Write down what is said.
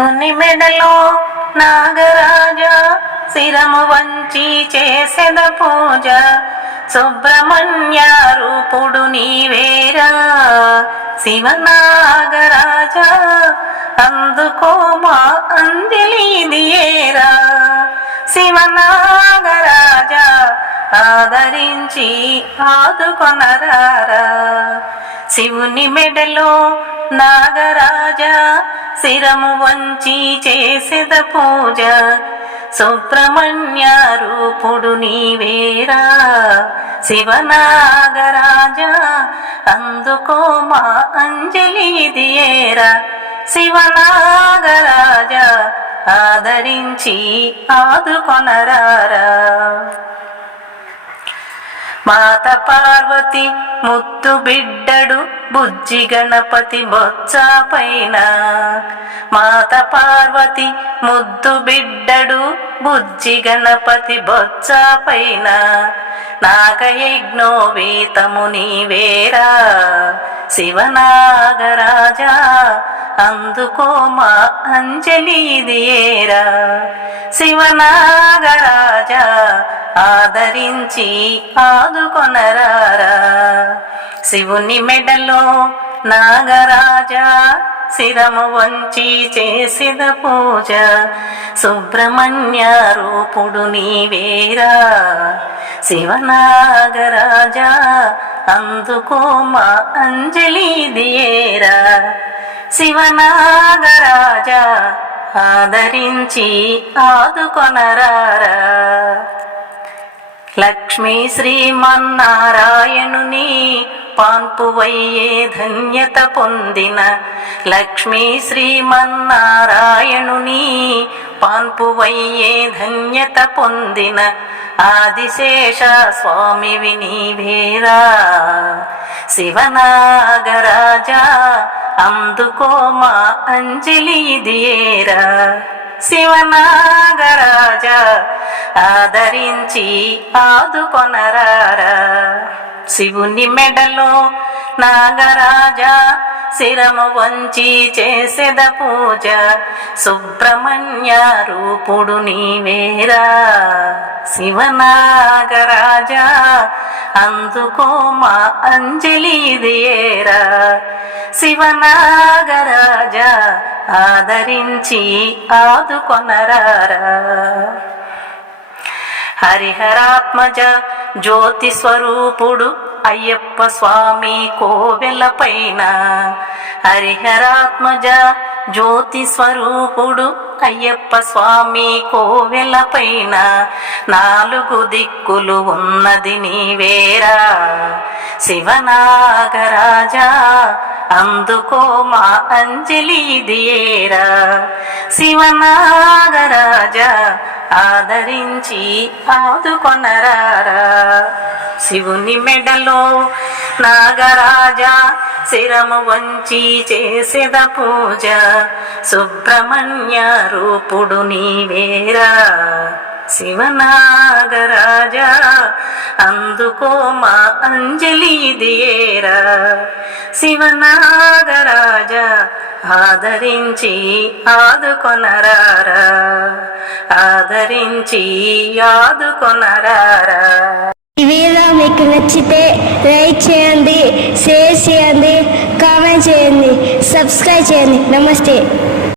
ముని మెడలో నాగరాజ శిరము వంచి చేసెద పూజ. సుబ్రహ్మణ్య రూపుడు నీవేరా. శివనాగరాజ అందుకో మా అంజలి దియేరా. శివనాగరాజ ఆదరించి ఆదుకొనరారా? శివుని మెడలో నాగరాజా శిరము వంచి చేసేద పూజ. సుబ్రహ్మణ్య రూపుడు నీవేరా? శివనాగరాజా అందుకో మా అంజలి దియేరా శివనాగరాజా ఆదరించి ఆదుకొనరారా? మాత పార్వతి ముత్తు బిడ్డడు బుజ్జి గణపతి బొచ్చా పైన. మాత పార్వతి ముద్దు బిడ్డడు బుజ్జి గణపతి బొచ్చ పైన. నాగయజ్ఞో వీతము నీవేరా శివనాగరాజా అందుకో మా అంజలి దియేరా శివనాగరాజా ఆదరించి ఆదుకొనరారా? శివుని మెడలో నాగరాజా శిరము వంచి చేసిన పూజ. సుబ్రహ్మణ్య రూపుడు నీవేరా? శివనాగరాజా అందుకో మా అంజలి దియేరా? శివనాగరాజా ఆదరించి ఆదుకొనరారా? లక్ష్మీ శ్రీమన్నారాయణుని పాన్పువయ్యే ధన్యత పొందిన లక్ష్మీ శ్రీమన్నారాయణుని పాన్పువయ్యే ధన్యత పొందిన ఆదిశేష స్వామివి నీవేరా. శివనాగరాజా అందుకో మా అంజలి దియేరా శివనాగరాజా ఆదరించి ఆదుకొనరారా. శివుని మెడలో నాగరాజా శిరము వంచి చేసెద పూజ. సుబ్రహ్మణ్య రూపుడు నీవేరా. శివనాగరాజా అందుకో మా అంజలి దియేరా శివనాగరాజా ఆదరించి ఆదుకొనరారా. హరిహరాత్మజ జ్యోతి స్వరూపుడు అయ్యప్ప స్వామి కోవెలపైన హరిహరాత్మజ జ్యోతి స్వరూపుడు అయ్యప్ప స్వామి కోవెలపైన నాలుగు దిక్కులు ఉన్నది నీవేరా. శివనాగరాజా అందుకో మా అంజలి దియేరా శివనాగరాజా ఆదరించి ఆదుకొనరారా. శివుని మెడలో నాగరాజా శిరము వంచి చేసెద పూజ. సుబ్రహ్మణ్య రూపుడు నీవేరా. శివనాగరాజా అందుకో మా అంజలి దియేరా. శివనాగరాజా ఆదరించి ఆదుకొనరారా? ఆదరించి ఆదుకొనరారా? ఈ వీడియో మీకు నచ్చితే లైక్ చేయండి షేర్ చేయండి కామెంట్ చేయండి సబ్స్క్రైబ్ చేయండి. నమస్తే.